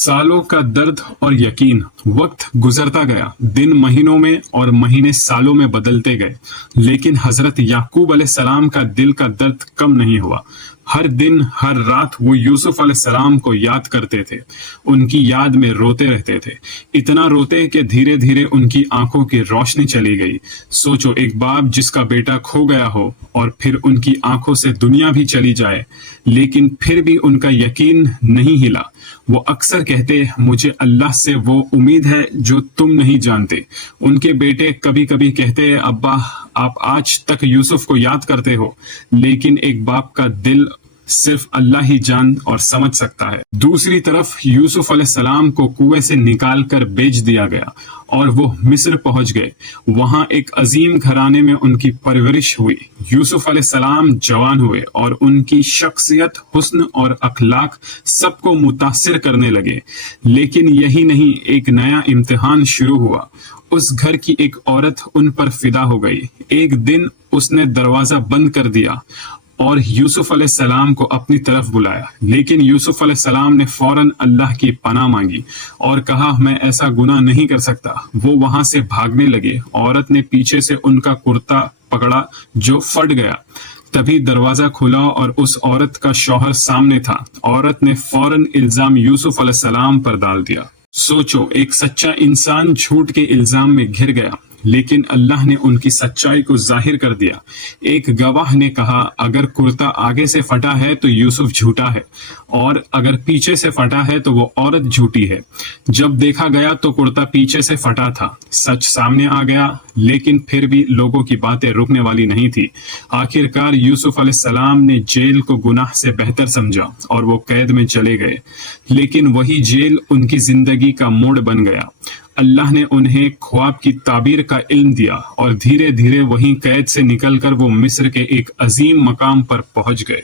सालों का दर्द और यकीन। वक्त गुजरता गया, दिन महीनों में और महीने सालों में बदलते गए, लेकिन हजरत याकूब अलैहिस्सलाम का दिल का दर्द कम नहीं हुआ। हर दिन हर रात वो यूसुफ अलैहिस्सलाम को याद करते थे, उनकी याद में रोते रहते थे, इतना रोते कि धीरे धीरे उनकी आंखों की रोशनी चली गई। सोचो, एक बाप जिसका बेटा खो गया हो और फिर उनकी आंखों से दुनिया भी चली जाए, लेकिन फिर भी उनका यकीन नहीं हिला। वो अक्सर कहते, मुझे अल्लाह से वो उम्मीद है जो तुम नहीं जानते। उनके बेटे कभी कभी कहते, अब्बा आप आज तक यूसुफ को याद करते हो, लेकिन एक बाप का दिल सिर्फ अल्लाह ही जान और समझ सकता है। दूसरी तरफ यूसुफ अलैहिस्सलाम को कुएं से निकाल कर बेच दिया गया और वो मिस्र पहुंच गए। वहां एक अजीम घराने में उनकी परवरिश हुई। यूसुफ अलैहिस्सलाम जवान हुए और उनकी शख्सियत, हुस्न और अखलाक सबको मुतासिर करने लगे। लेकिन यही नहीं, एक नया इम्तिहान शुरू हुआ। उस घर की एक औरत उन पर फिदा हो गई। एक दिन उसने दरवाजा बंद कर दिया और यूसुफ अलैहिस्सलाम को अपनी तरफ बुलाया, लेकिन यूसुफ अलैहिस्सलाम ने फौरन अल्लाह की पनाह मांगी और कहा, मैं ऐसा गुनाह नहीं कर सकता। वो वहां से भागने लगे। औरत ने पीछे से उनका कुर्ता पकड़ा जो फट गया। तभी दरवाजा खुला और उस औरत का शौहर सामने था। औरत ने फौरन इल्जाम यूसुफ अलैहिस्सलाम पर डाल दिया। सोचो, एक सच्चा इंसान झूठ के इल्जाम में घिर गया, लेकिन अल्लाह ने उनकी सच्चाई को जाहिर कर दिया। एक गवाह ने कहा, अगर कुर्ता आगे से फटा है तो यूसुफ झूठा है, और अगर पीछे से फटा है तो वो औरत झूठी है। जब देखा गया तो कुर्ता पीछे से फटा था। सच सामने आ गया, लेकिन फिर भी लोगों की बातें रुकने वाली नहीं थी। आखिरकार यूसुफ अलैहिस्सलाम ने जेल को गुनाह से बेहतर समझा और वो कैद में चले गए। लेकिन वही जेल उनकी जिंदगी का मोड़ बन गया। अल्लाह ने उन्हें ख्वाब की ताबीर का इल्म दिया और धीरे धीरे वहीं कैद से निकलकर वो मिस्र के एक अजीम मकाम पर पहुंच गए।